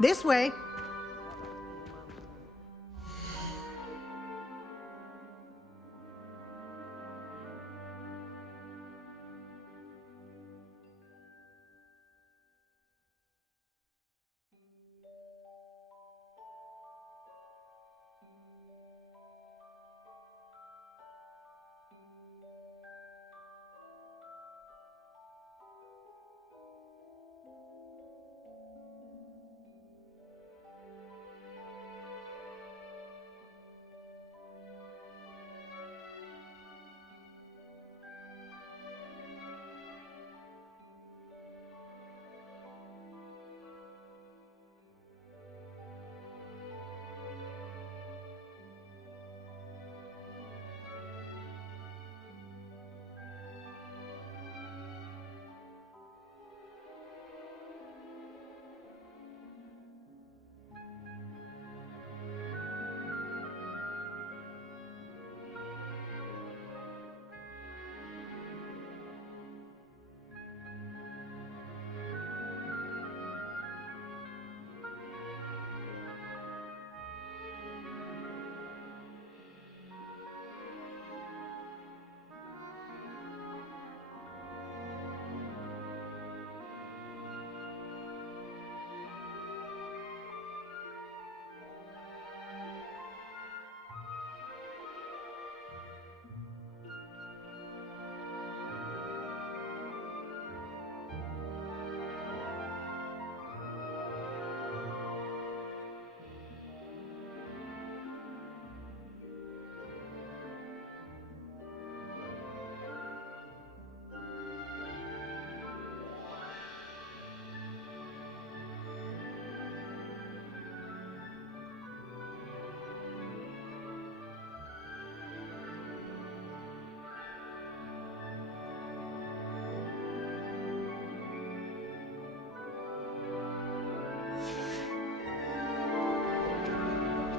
This way.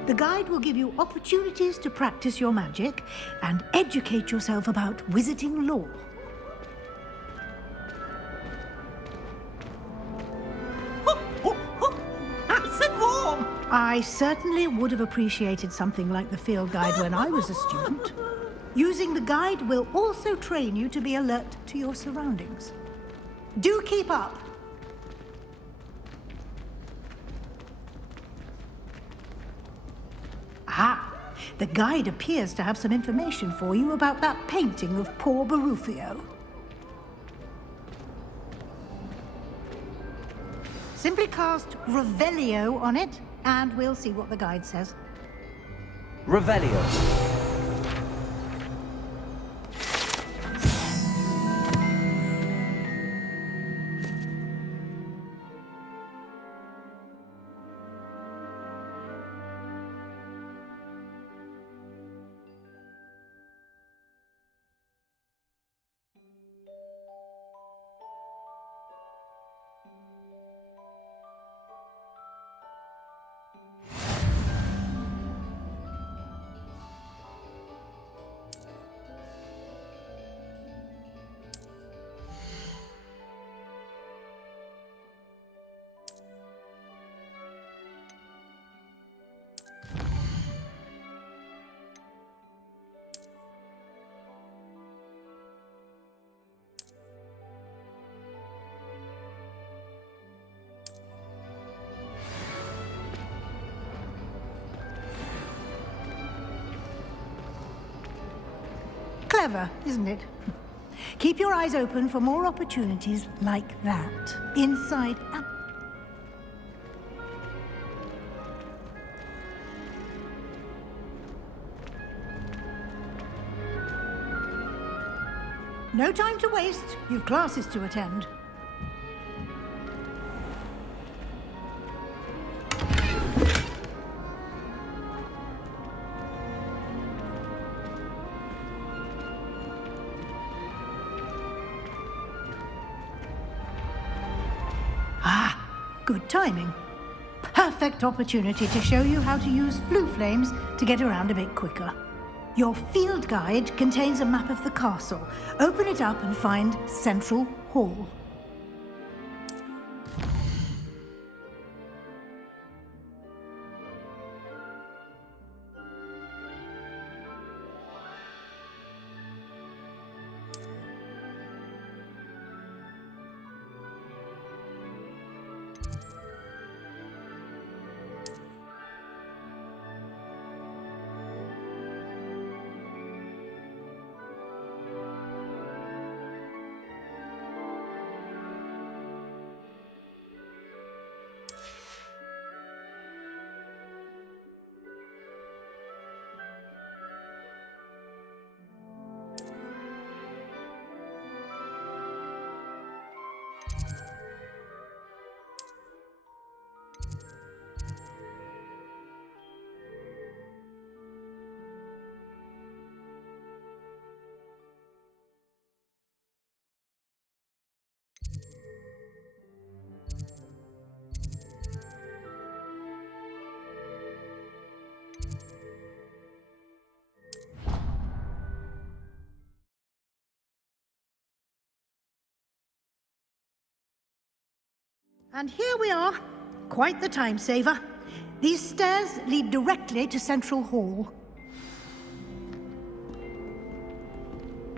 The guide will give you opportunities to practice your magic and educate yourself about wizarding lore. Nice and warm! I certainly would have appreciated something like the field guide when I was a student. Using the guide will also train you to be alert to your surroundings. Do keep up! Ah, the guide appears to have some information for you about that painting of poor Barufio. Simply cast Revelio on it, and we'll see what the guide says. Revelio. Clever, isn't it? Keep your eyes open for more opportunities like that. Inside and... No time to waste. You've classes to attend. Good timing. Perfect opportunity to show you how to use flue flames to get around a bit quicker. Your field guide contains a map of the castle. Open it up and find Central Hall. And here we are. Quite the time saver. These stairs lead directly to Central Hall.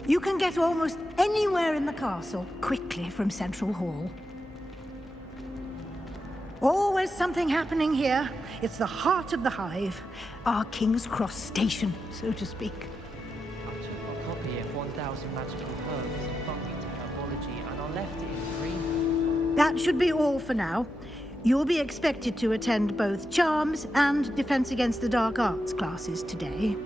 You can get almost anywhere in the castle quickly from Central Hall. Always something happening here. It's the heart of the hive. Our King's Cross station, so to speak. I took a copy of 1,000 Magical Herbs, Bucking Herbology, and I left it in green. That should be all for now. You'll be expected to attend both Charms and Defense Against the Dark Arts classes today.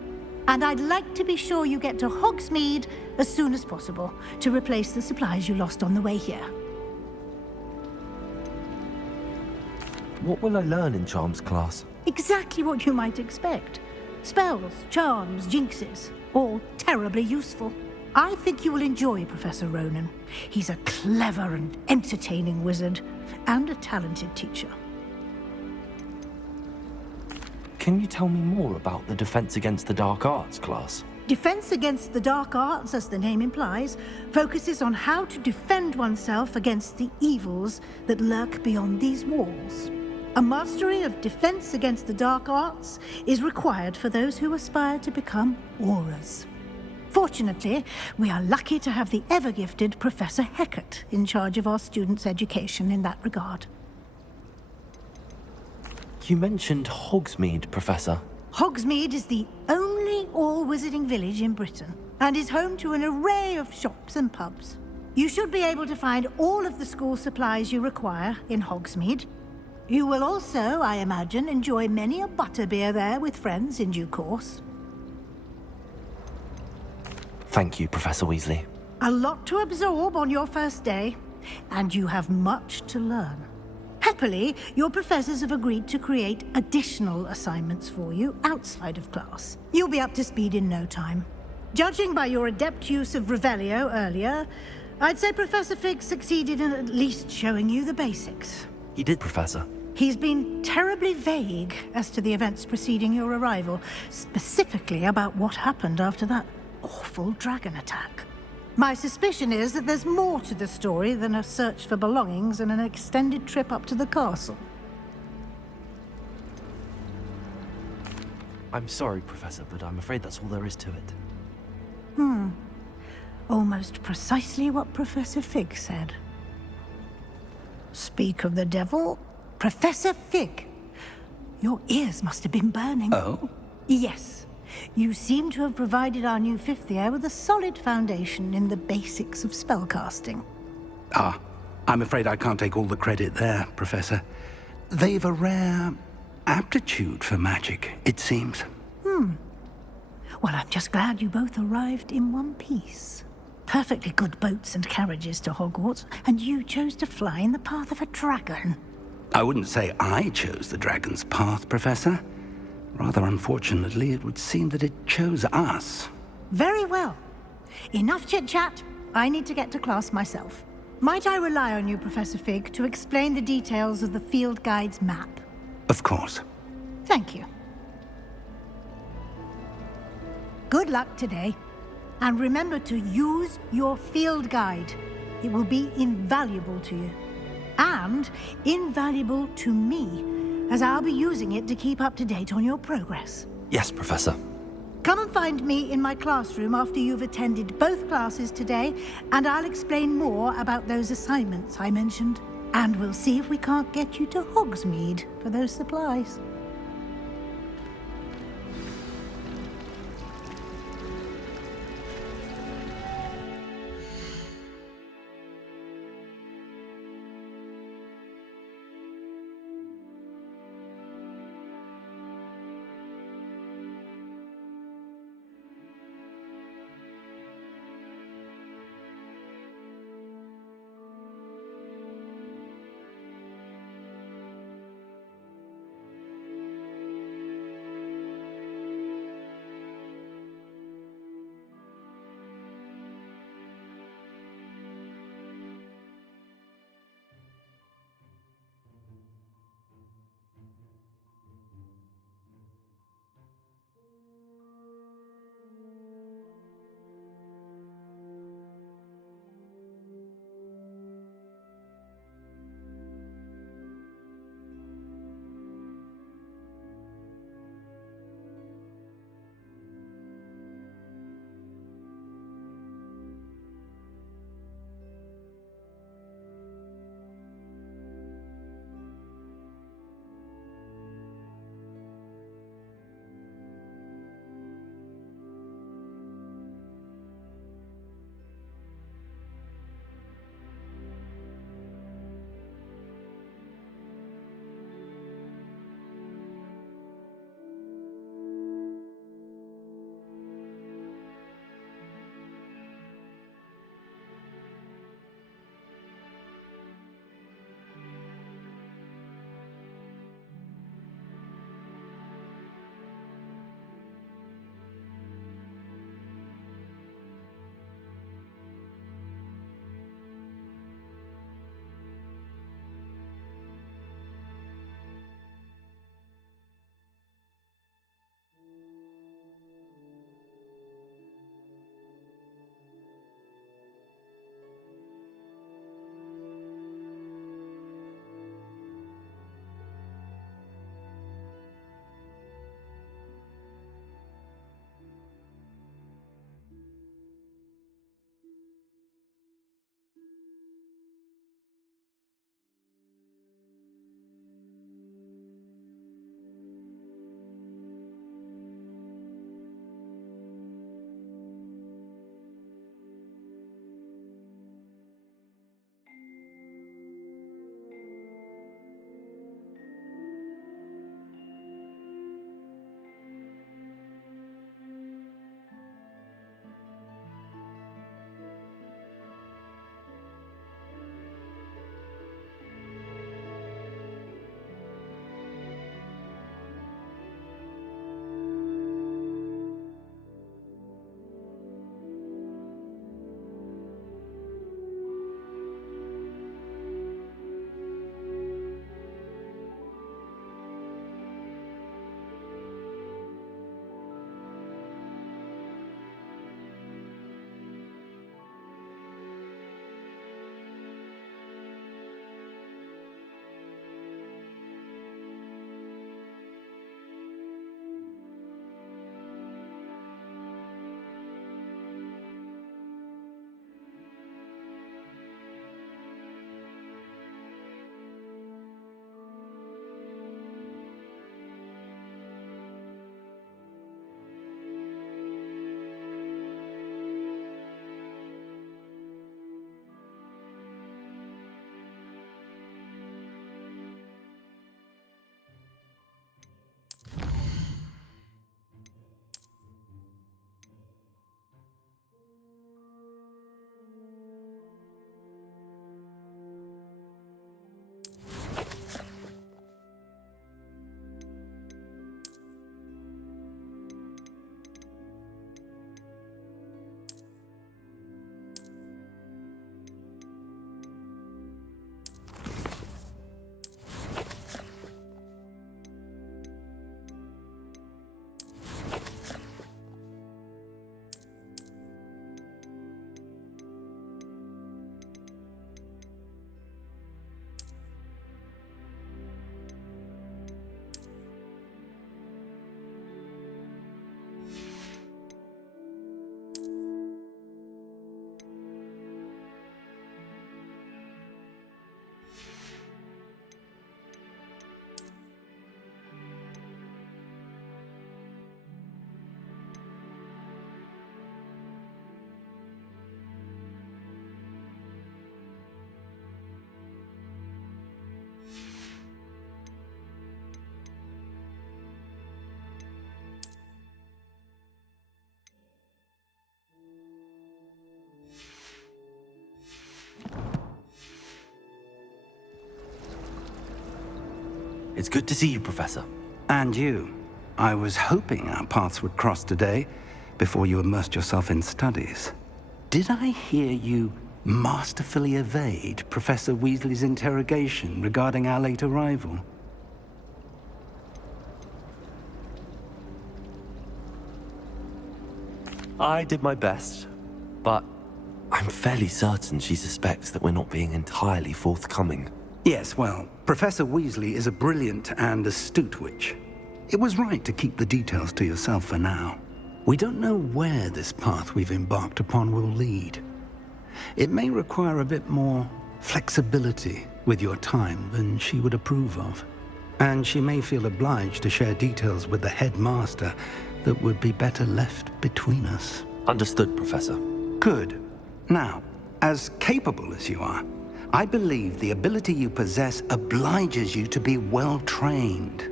And I'd like to be sure you get to Hogsmeade as soon as possible to replace the supplies you lost on the way here. What will I learn in Charms class? Exactly what you might expect. Spells, charms, jinxes, all terribly useful. I think you will enjoy Professor Ronan. He's a clever and entertaining wizard, and a talented teacher. Can you tell me more about the Defense Against the Dark Arts class? Defense Against the Dark Arts, as the name implies, focuses on how to defend oneself against the evils that lurk beyond these walls. A mastery of Defense Against the Dark Arts is required for those who aspire to become Aurors. Fortunately, we are lucky to have the ever-gifted Professor Hecat in charge of our students' education in that regard. You mentioned Hogsmeade, Professor. Hogsmeade is the only all-wizarding village in Britain, and is home to an array of shops and pubs. You should be able to find all of the school supplies you require in Hogsmeade. You will also, I imagine, enjoy many a butterbeer there with friends in due course. Thank you, Professor Weasley. A lot to absorb on your first day, and you have much to learn. Happily, your professors have agreed to create additional assignments for you outside of class. You'll be up to speed in no time. Judging by your adept use of Revelio earlier, I'd say Professor Fig succeeded in at least showing you the basics. He did, Professor. He's been terribly vague as to the events preceding your arrival, specifically about what happened after that awful dragon attack. My suspicion is that there's more to the story than a search for belongings and an extended trip up to the castle. I'm sorry, Professor, but I'm afraid that's all there is to it. Almost precisely what Professor Fig said. Speak of the devil, Professor Fig. Your ears must have been burning. Oh? Yes. You seem to have provided our new fifth year with a solid foundation in the basics of spellcasting. Ah, I'm afraid I can't take all the credit there, Professor. They've a rare aptitude for magic, it seems. Well, I'm just glad you both arrived in one piece. Perfectly good boats and carriages to Hogwarts, and you chose to fly in the path of a dragon. I wouldn't say I chose the dragon's path, Professor. Rather unfortunately, it would seem that it chose us. Very well. Enough chit-chat. I need to get to class myself. Might I rely on you, Professor Fig, to explain the details of the field guide's map? Of course. Thank you. Good luck today. And remember to use your field guide. It will be invaluable to you. And invaluable to me, as I'll be using it to keep up to date on your progress. Yes, Professor. Come and find me in my classroom after you've attended both classes today, and I'll explain more about those assignments I mentioned. And we'll see if we can't get you to Hogsmeade for those supplies. It's good to see you, Professor. And you. I was hoping our paths would cross today, before you immersed yourself in studies. Did I hear you masterfully evade Professor Weasley's interrogation regarding our late arrival? I did my best, but I'm fairly certain she suspects that we're not being entirely forthcoming. Yes, well, Professor Weasley is a brilliant and astute witch. It was right to keep the details to yourself for now. We don't know where this path we've embarked upon will lead. It may require a bit more flexibility with your time than she would approve of. And she may feel obliged to share details with the headmaster that would be better left between us. Understood, Professor. Good. Now, as capable as you are, I believe the ability you possess obliges you to be well trained.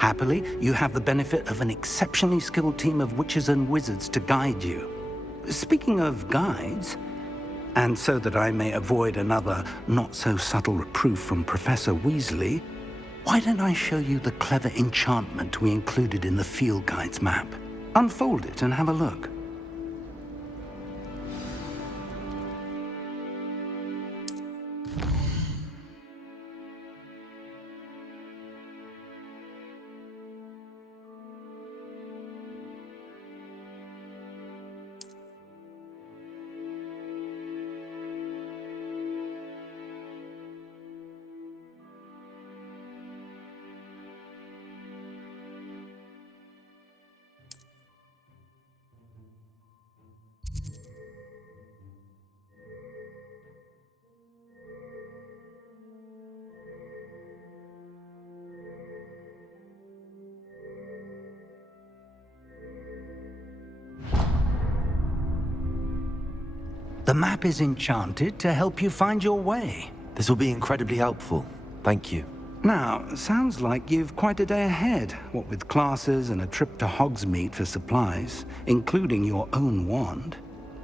Happily, you have the benefit of an exceptionally skilled team of witches and wizards to guide you. Speaking of guides, and so that I may avoid another not-so-subtle reproof from Professor Weasley, why don't I show you the clever enchantment we included in the field guide's map? Unfold it and have a look. The map is enchanted to help you find your way. This will be incredibly helpful. Thank you. Now, sounds like you've quite a day ahead, what with classes and a trip to Hogsmeade for supplies, including your own wand.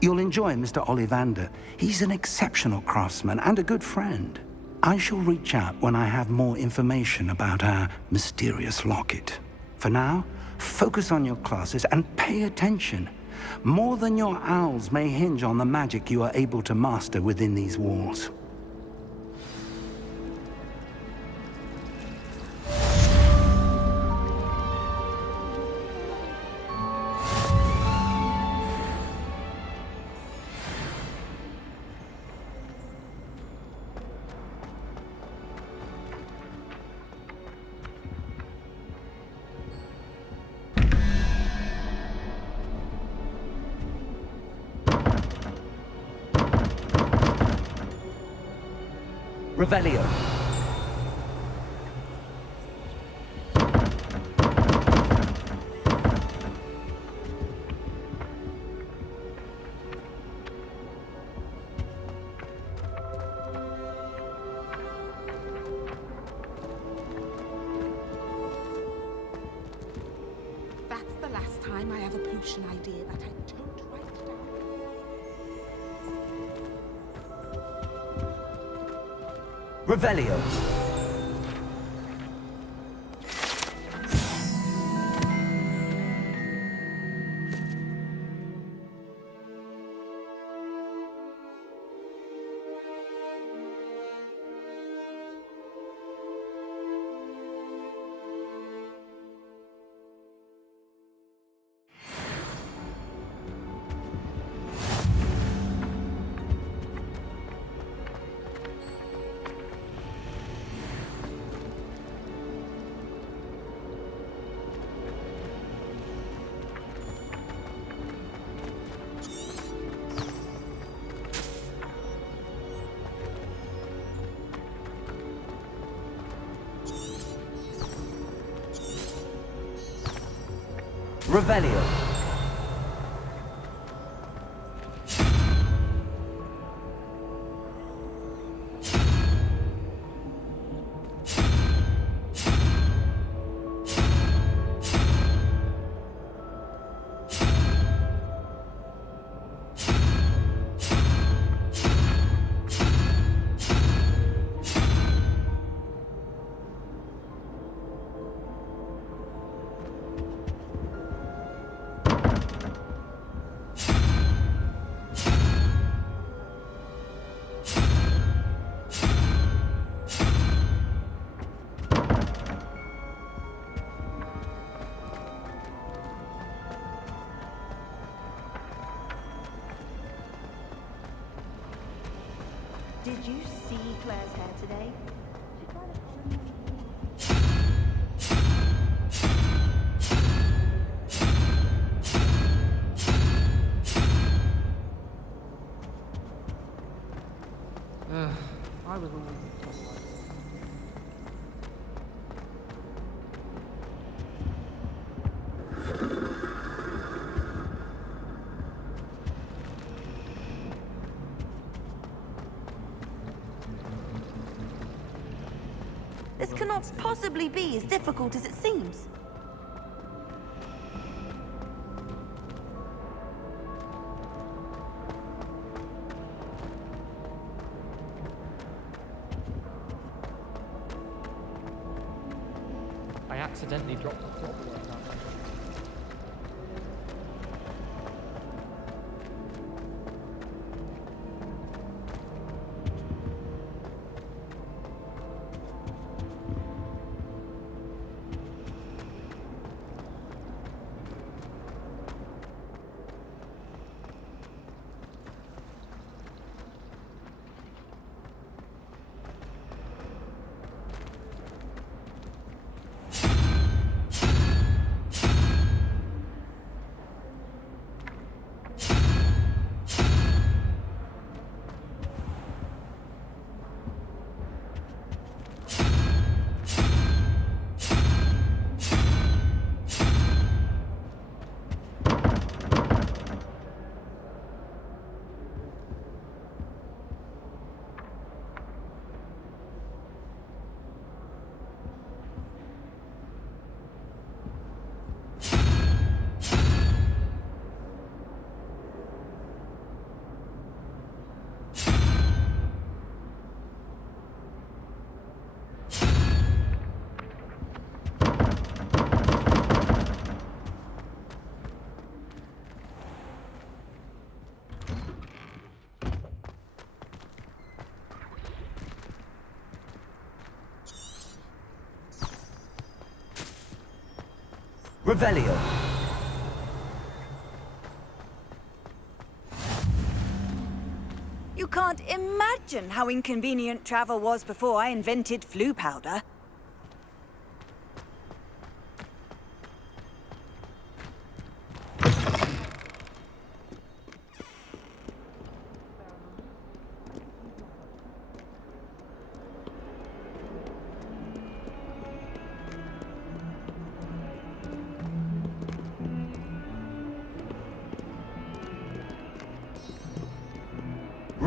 You'll enjoy Mr. Ollivander. He's an exceptional craftsman and a good friend. I shall reach out when I have more information about our mysterious locket. For now, focus on your classes and pay attention. More than your owls may hinge on the magic you are able to master within these walls. Revelio. That's the last time I have a potion idea that I don't write down. Revelio. Revelio. Did you see Claire's hair today? She tried to follow me. I was always a top like This cannot possibly be as difficult as it seems. I accidentally dropped the plot work that way. Revelio. You can't imagine how inconvenient travel was before I invented flu powder.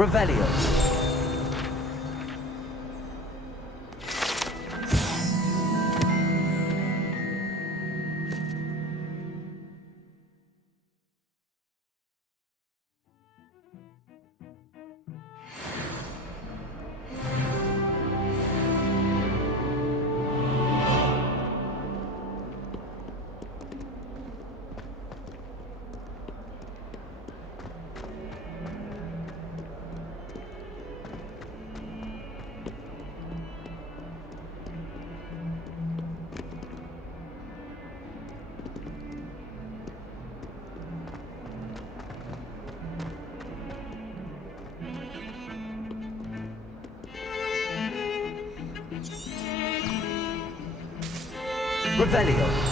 Revelio. Revelio.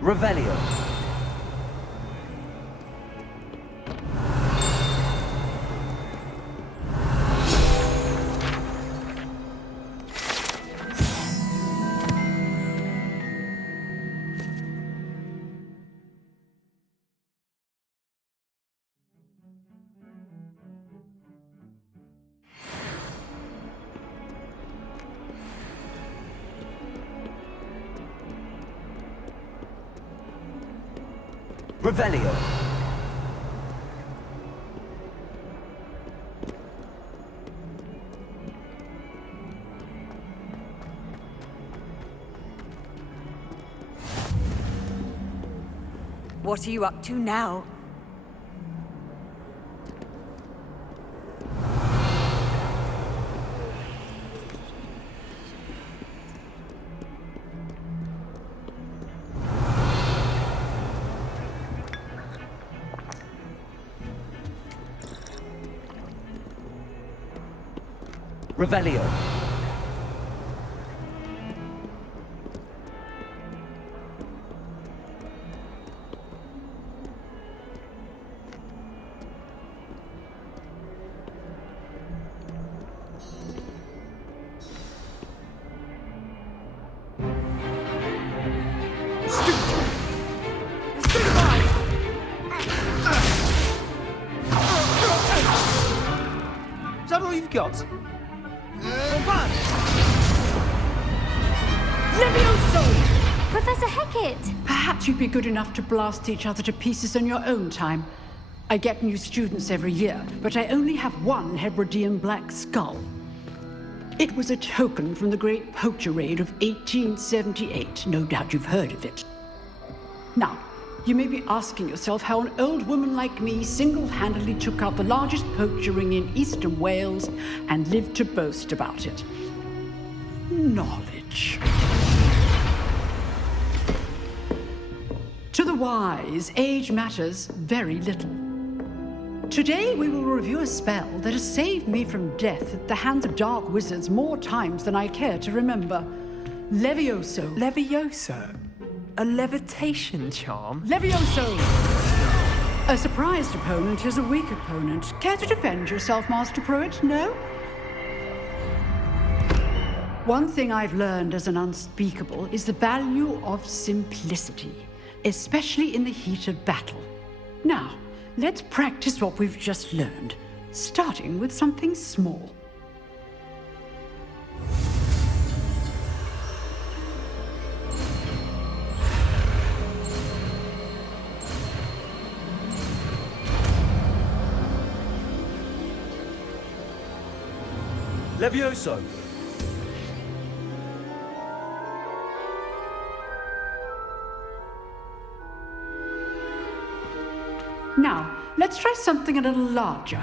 Revelio. Revelio. What are you up to now? Revelio. Is that all you've got? Professor Hecat! Perhaps you'd be good enough to blast each other to pieces in your own time. I get new students every year, but I only have one Hebridean black skull. It was a token from the Great Poacher Raid of 1878. No doubt you've heard of it. Now, you may be asking yourself how an old woman like me single-handedly took out the largest poacher ring in eastern Wales and lived to boast about it. Knowledge. To the wise, age matters very little. Today we will review a spell that has saved me from death at the hands of dark wizards more times than I care to remember. Levioso. Levioso? A levitation charm? Levioso! A surprised opponent is a weak opponent. Care to defend yourself, Master Pruitt? No? One thing I've learned as an unspeakable is the value of simplicity, especially in the heat of battle. Now, let's practice what we've just learned, starting with something small. Levioso. Now, let's try something a little larger.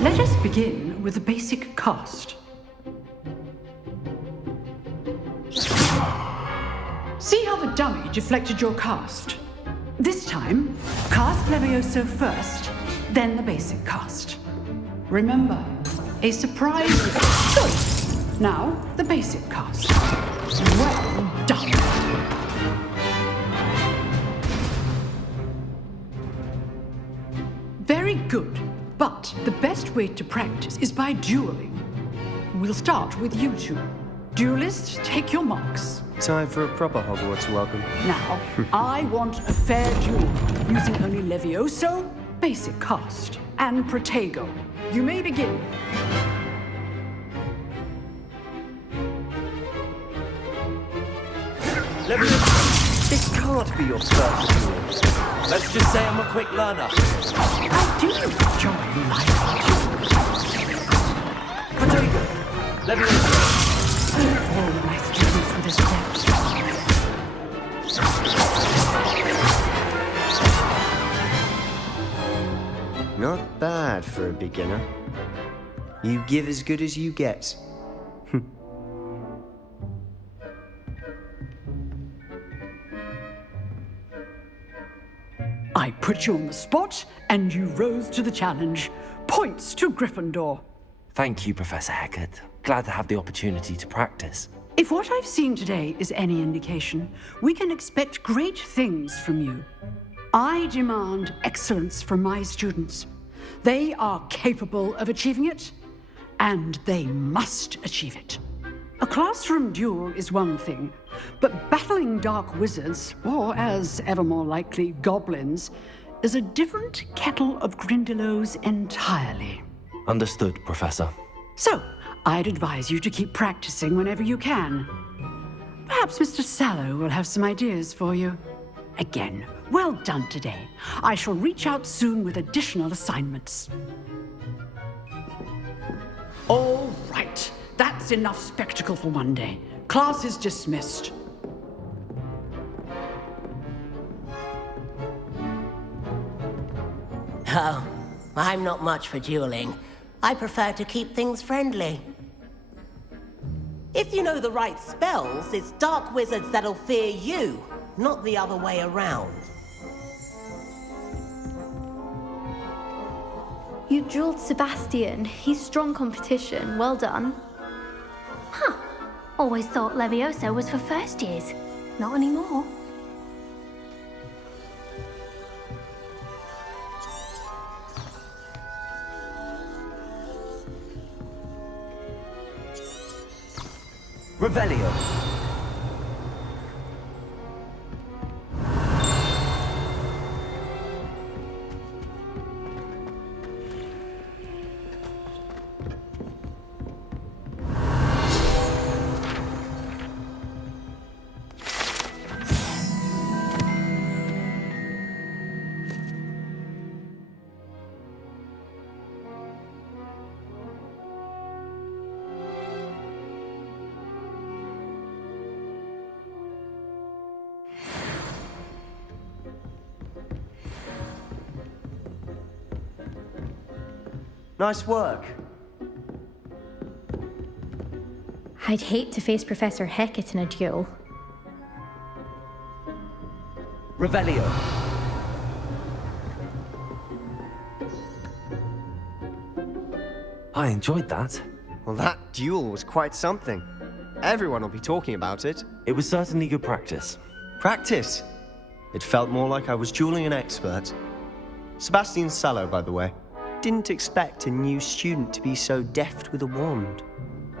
Let us begin with the basic cast. See how the dummy deflected your cast? This time, cast Levioso first, then the basic cast. Remember, a surprise is good. Now, the basic cast. Well done. Very good, but the best way to practice is by dueling. We'll start with you two. Duelists, take your marks. Time for a proper Hogwarts welcome. Now, I want a fair duel, using only Levioso, basic cast, and Protego. You may begin. Levioso. This can't be your first duel. Let's just say I'm a quick learner. I do enjoy life. Protego. Levioso. All of my students for this steps. Not bad for a beginner. You give as good as you get. I put you on the spot, and you rose to the challenge. Points to Gryffindor. Thank you, Professor Hecat. Glad to have the opportunity to practice. If what I've seen today is any indication, we can expect great things from you. I demand excellence from my students. They are capable of achieving it, and they must achieve it. A classroom duel is one thing, but battling dark wizards, or as ever more likely, goblins, is a different kettle of Grindylows entirely. Understood, Professor. So, I'd advise you to keep practicing whenever you can. Perhaps Mr. Sallow will have some ideas for you. Again, well done today. I shall reach out soon with additional assignments. All right. That's enough spectacle for one day. Class is dismissed. Oh, I'm not much for dueling. I prefer to keep things friendly. If you know the right spells, it's dark wizards that'll fear you, not the other way around. You drilled Sebastian. He's strong competition. Well done. Huh. Always thought Levioso was for first years. Not anymore. Revelio. Nice work. I'd hate to face Professor Hecat in a duel. Revelio. I enjoyed that. Well, that duel was quite something. Everyone will be talking about it. It was certainly good practice. Practice? It felt more like I was dueling an expert. Sebastian Sallow, by the way. Didn't expect a new student to be so deft with a wand.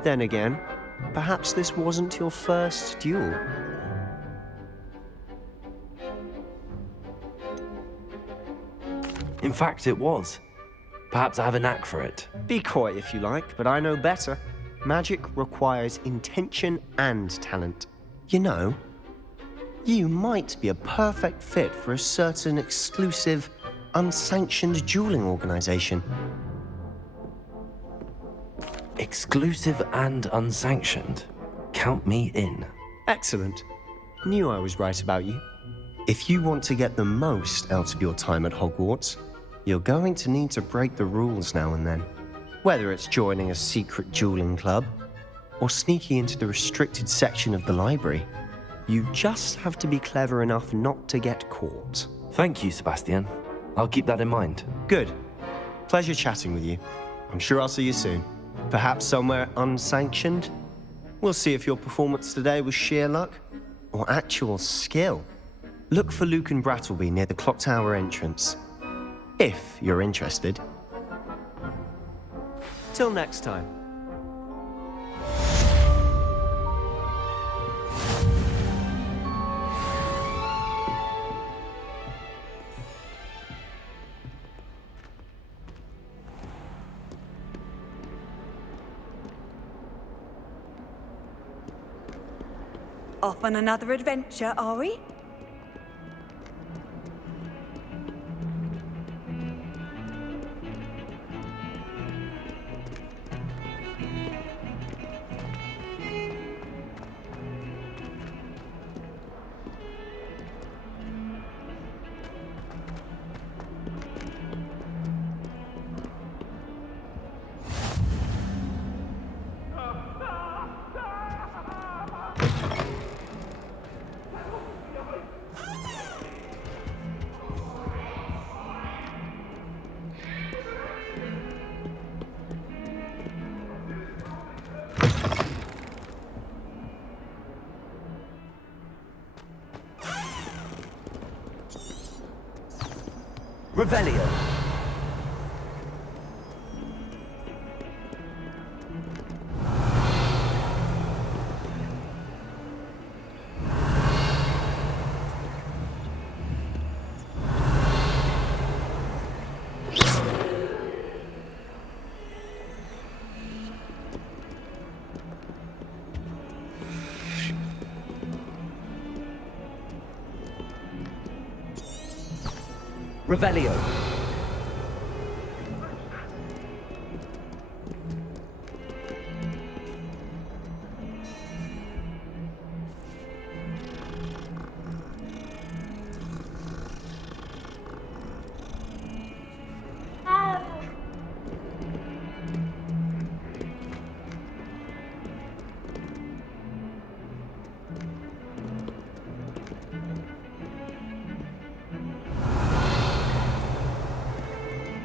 Then again, perhaps this wasn't your first duel. In fact, it was. Perhaps I have a knack for it. Be coy if you like, but I know better. Magic requires intention and talent. You know, you might be a perfect fit for a certain exclusive, unsanctioned dueling organization. Exclusive and unsanctioned. Count me in. Excellent. Knew I was right about you. If you want to get the most out of your time at Hogwarts, you're going to need to break the rules now and then. Whether it's joining a secret dueling club or sneaking into the restricted section of the library, you just have to be clever enough not to get caught. Thank you, Sebastian. I'll keep that in mind. Good. Pleasure chatting with you. I'm sure I'll see you soon. Perhaps somewhere unsanctioned? We'll see if your performance today was sheer luck or actual skill. Look for Luke and Brattleby near the clock tower entrance. If you're interested. Till next time. Off on another adventure, are we? Revelio. Revelio.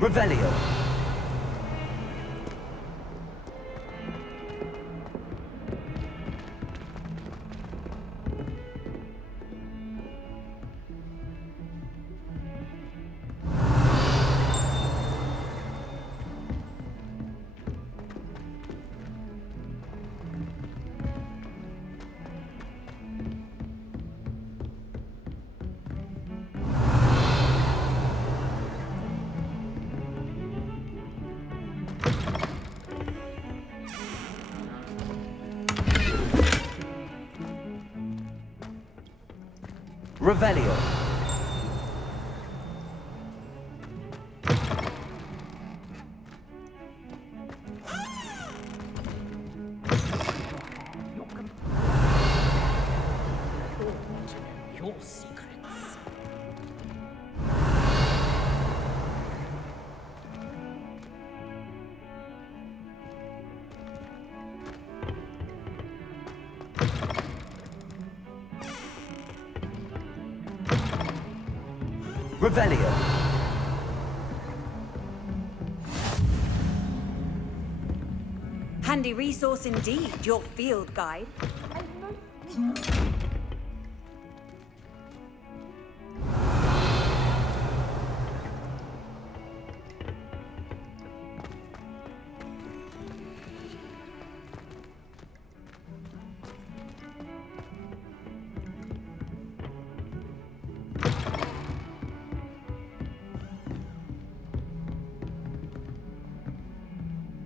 Revelio. Revelio. Your secrets. Revelio. Handy resource indeed, your field guide.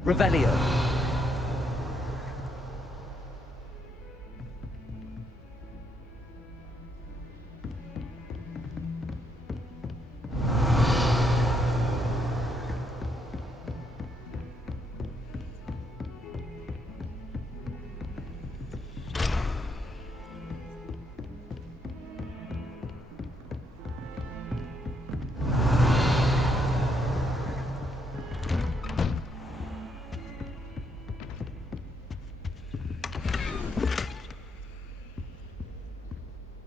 Revelio.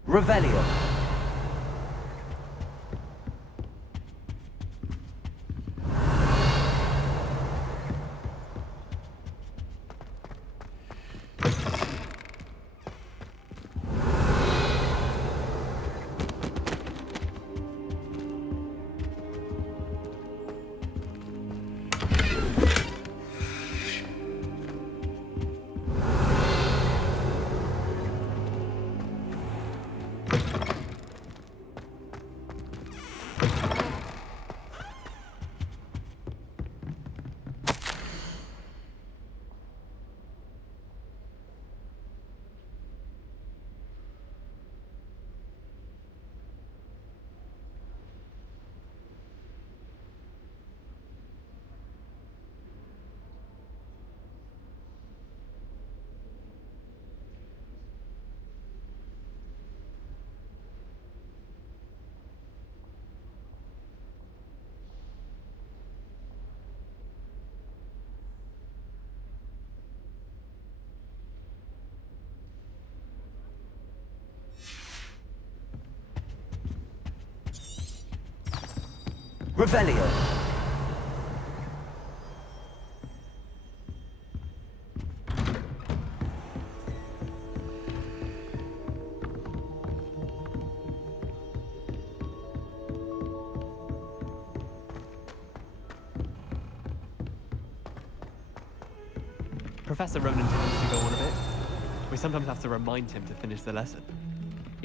Revelio. Revelio. Professor Ronan tends to go on a bit. We sometimes have to remind him to finish the lesson.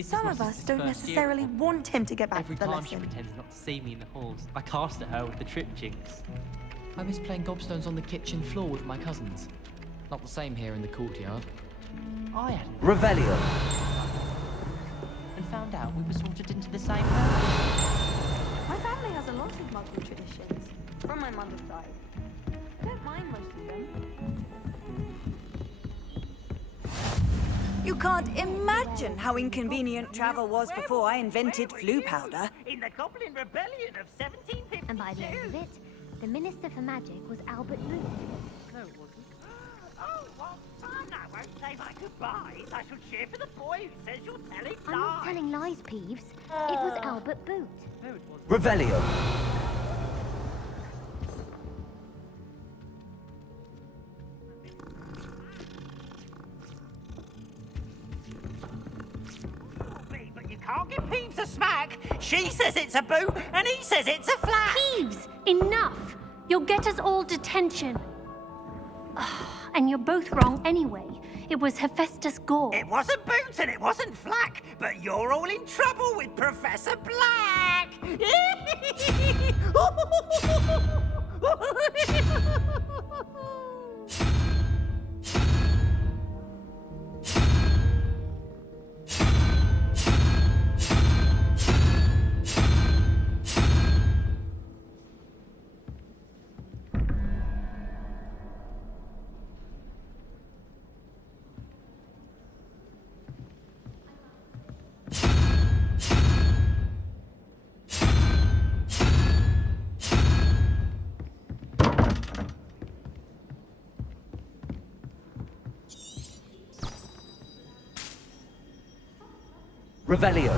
Some of us don't necessarily want him to get back Every to the time she lesson. pretends not to see me in the halls, I cast at her with the trip jinx. I miss playing gobstones on the kitchen floor with my cousins. Not the same here in the courtyard. I had Revelio. and found out we were sorted into the same house. My family has Muggle traditions from my mother's side. I don't mind most of them. You can't imagine how inconvenient travel was before I invented flu powder. In the Goblin Rebellion of 1752. And by the end of it, the Minister for Magic was Albert Boot. No, it wasn't. Oh, what fun! I won't say my goodbyes. I shall cheer for the boy who says you're telling lies. I'm not telling lies, Peeves. It was Albert Boot. No, it wasn't. Revelio. But you can't give Peeves a smack. She says it's a boo, and he says it's a flat. Peeves! Enough! You'll get us all detention. And you're both wrong anyway. It was Hephaestus Gore. It wasn't Boots and it wasn't Flack, but you're all in trouble with Professor Black. Revelio.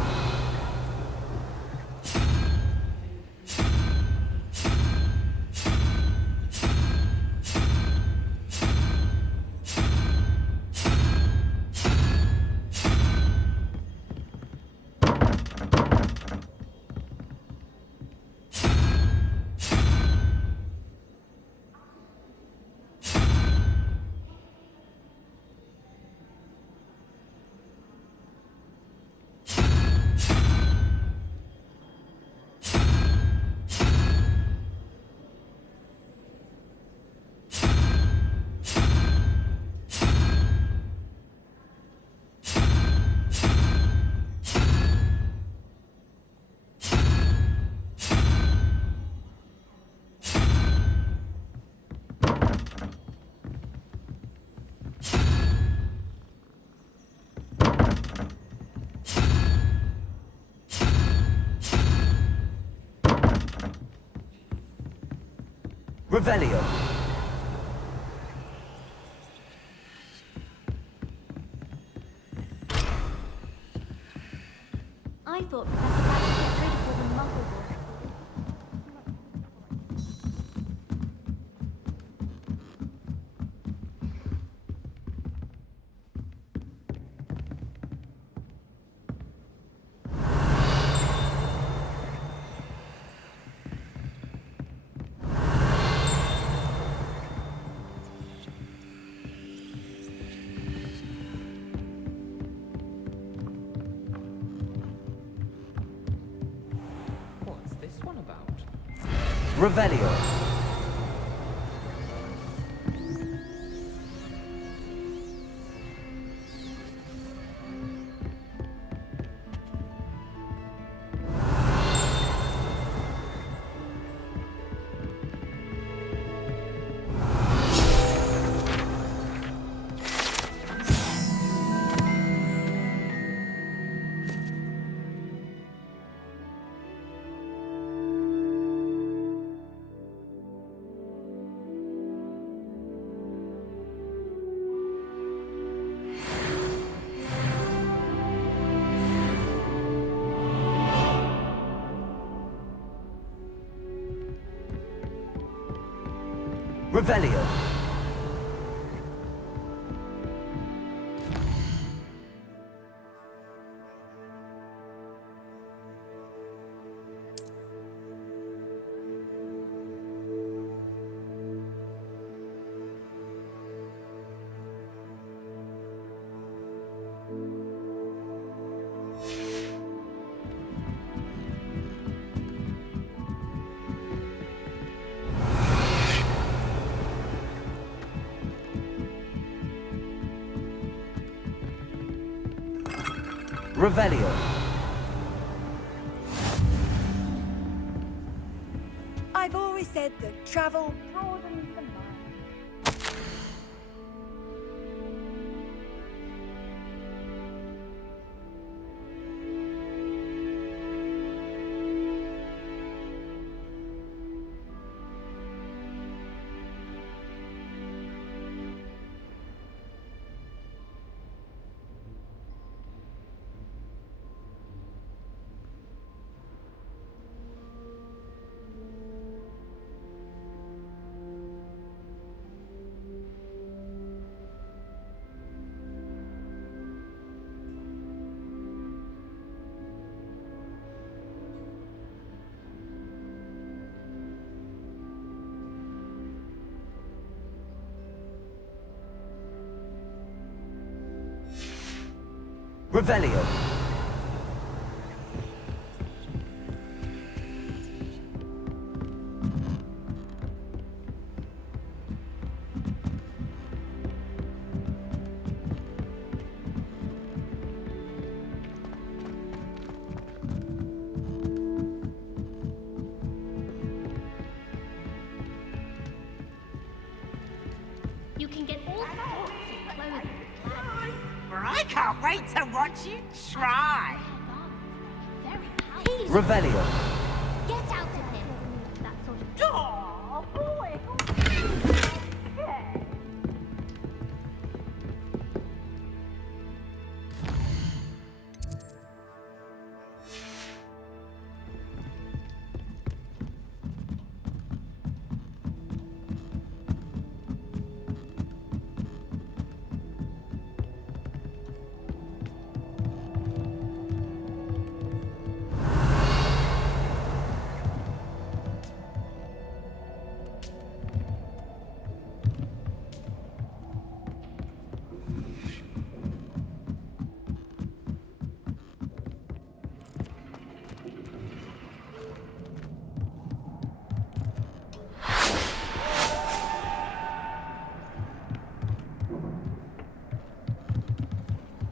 Revelio. I thought Professor Black would get rid of all the Muggle work. What's this one about? Revelio. Revelio. Revelio. I've always said that travel broadens the mind. Revelio. You can get all sorts of clothing. I can't wait to watch you try. Revelio. Get out of here. That sort of. Oh, boy.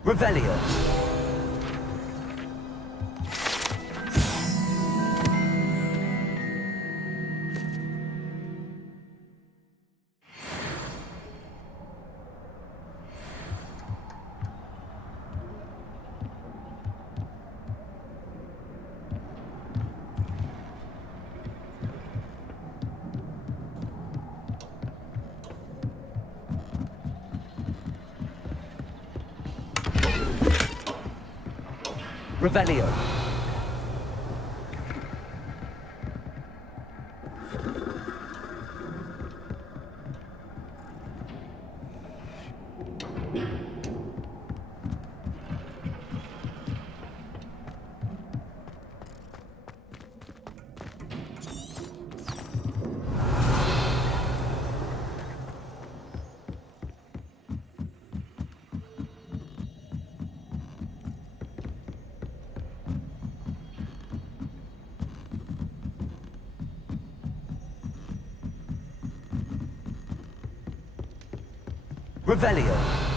Revelio. Revelio. Revelio.